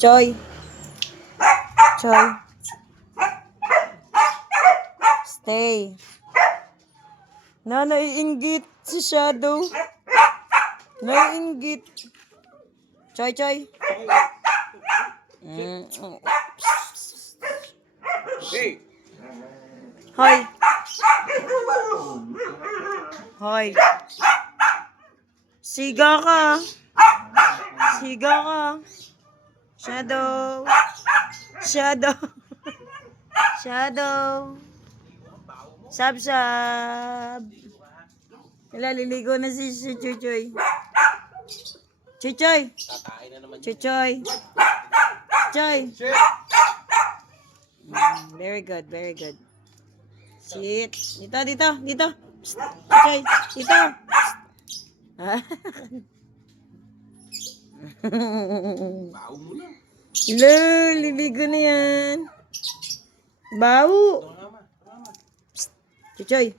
Choy. Choy. Stay. Naiinggit si Shadow. Naiinggit. Choy, Choy. Hey! Hoy. Hoy. Siga ka. Siga ka. Shadow. Shadow. Shadow. Sab-sab. Wala, liligo na si Chuchoy. Chuchoy. Chuchoy. Chuchoy. Very good, very good. Sit. Dito, dito, dito. Psst. Chuchoy, dito. Bao mo na. Hello, liligo na yan. Bau. Psst. Chuchoy.